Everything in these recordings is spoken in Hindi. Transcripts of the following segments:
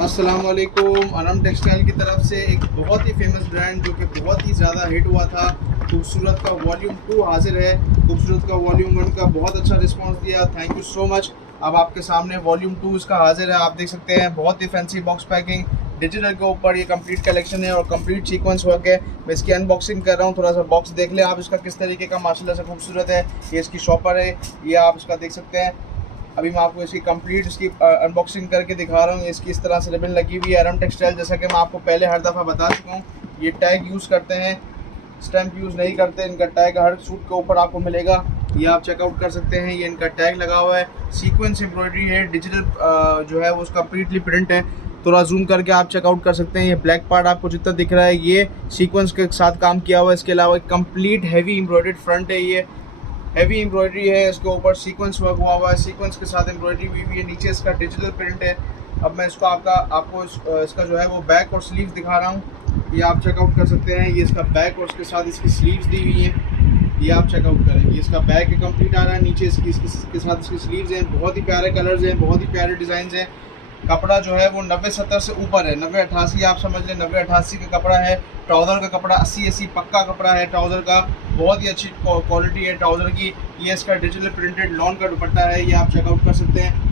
अस्सलाम वालेकुम। अरहम टेक्सटाइल की तरफ से एक बहुत ही फेमस ब्रांड जो कि बहुत ही ज़्यादा हिट हुआ था, खूबसूरत का वॉल्यूम 2 हाजिर है। खूबसूरत का वॉल्यूम 1 का बहुत अच्छा रिस्पांस दिया, थैंक यू सो मच। अब आपके सामने वॉल्यूम 2 इसका हाजिर है। आप देख सकते हैं बहुत ही फैंसी बॉक्स पैकिंग डिजिटल के ऊपर ये कंप्लीट कलेक्शन है और कंप्लीट सीक्वेंस वर्क है। मैं इसकी अनबॉक्सिंग कर रहा हूँ, थोड़ा सा बॉक्स देख लें आप इसका किस तरीके का माशाल्लाह से खूबसूरत है। ये इसकी शॉपर है, ये आप इसका देख सकते हैं। अभी मैं आपको इसकी कंप्लीट इसकी अनबॉक्सिंग करके दिखा रहा हूँ। इसकी इस तरह से रिबन लगी हुई है। अरहम टेक्सटाइल जैसा कि मैं आपको पहले हर दफ़ा बता चुका हूँ, ये टैग यूज़ करते हैं, स्टैम्प यूज़ नहीं करते। इनका टैग हर सूट के ऊपर आपको मिलेगा, ये आप चेकआउट कर सकते हैं। ये इनका टैग लगा हुआ है, सीक्वेंस एम्ब्रॉयडरी है, डिजिटल जो है वो उसका कंप्लीटली प्रिंट है। थोड़ा जूम करके आप चेकआउट कर सकते हैं। ये ब्लैक पार्ट आपको जितना दिख रहा है ये सीक्वेंस के साथ काम किया हुआ है। इसके अलावा कंप्लीट हैवी एम्ब्रॉयडर्ड फ्रंट है, ये हैवी एम्ब्रॉयडरी है, इसके ऊपर सीक्वेंस वर्क हुआ हुआ है, सीक्वेंस के साथ एम्ब्रॉयडरी हुई हुई है। नीचे इसका डिजिटल प्रिंट है। अब मैं इसको आपको इसका जो है वो बैक और स्लीव्स दिखा रहा हूँ, ये आप चेकआउट कर सकते हैं। ये इसका बैक और उसके साथ इसकी स्लीव्स दी हुई हैं, ये आप चेकआउट करें। ये इसका बैक है कंप्लीट आ रहा है, नीचे इसके साथ इसकी स्लीव्स हैं। बहुत ही प्यारे कलर्स हैं, बहुत ही प्यारे डिज़ाइन हैं। कपड़ा जो है वो 90-70 से ऊपर है, 90-88 आप समझ लें, 90-88 का कपड़ा है। ट्राउज़र का कपड़ा 80-80 पक्का कपड़ा है ट्राउज़र का, बहुत ही अच्छी क्वालिटी है ट्राउज़र की। ये इसका डिजिटल प्रिंटेड लॉन का दुपट्टा है, ये आप चेकआउट कर सकते हैं।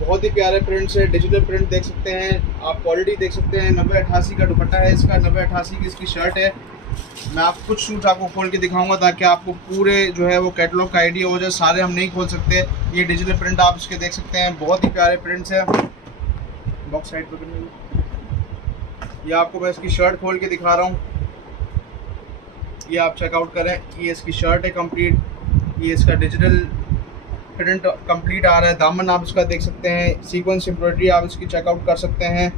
बहुत ही प्यारे प्रिंट्स है, डिजिटल प्रिंट देख सकते हैं आप, क्वालिटी देख सकते हैं। 90-88 का दुपट्टा है इसका, 90-88 की इसकी शर्ट है। मैं आप कुछ सूट आपको खोल के दिखाऊंगा ताकि आपको पूरे जो है वो कैटलॉग का आइडिया हो जाए। सारे हम नहीं खोल सकते। ये डिजिटल प्रिंट आप इसके देख सकते हैं, बहुत ही प्यारे प्रिंट्स है। बॉक्स साइड पर ये आपको मैं इसकी शर्ट खोल के दिखा रहा हूँ, ये आप चेकआउट करें। ये इसकी शर्ट है कंप्लीट, ये इसका डिजिटल प्रिंट कंप्लीट आ रहा है। दामन आप इसका देख सकते हैं, सीक्वेंस एम्ब्रॉयडरी आप इसकी चेकआउट कर सकते हैं।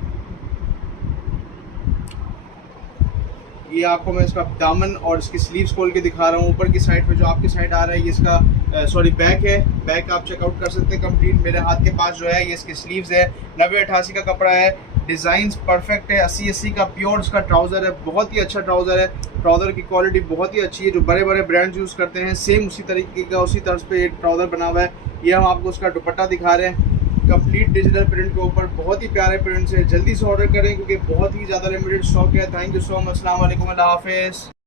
ये आपको मैं इसका दामन और इसकी स्लीव्स खोल के दिखा रहा हूँ। ऊपर की साइड पे जो आपकी साइड आ रहा है ये इसका बैक है, बैक आप चेकआउट कर सकते हैं कंप्लीट। मेरे हाथ के पास जो है ये इसकी स्लीव्स है। 90-88 का कपड़ा है, डिज़ाइंस परफेक्ट है। 80-80 का प्योर इसका ट्राउज़र है, बहुत ही अच्छा ट्राउज़र है। ट्राउज़र की क्वालिटी बहुत ही अच्छी है, जो बड़े बड़े ब्रांड्स यूज़ करते हैं सेम उसी तरीके का, उसी तर्ज पे एक ट्राउज़र बना हुआ है। ये हम आपको उसका दुपट्टा दिखा रहे हैं, कंप्लीट डिजिटल प्रिंट के ऊपर, बहुत ही प्यारे प्रिंट्स है। जल्दी से ऑर्डर करें क्योंकि बहुत ही ज़्यादा लिमिटेड स्टॉक है। थैंक यू सो मच, अस्सलाम वालेकुम, अल्लाह हाफिज़।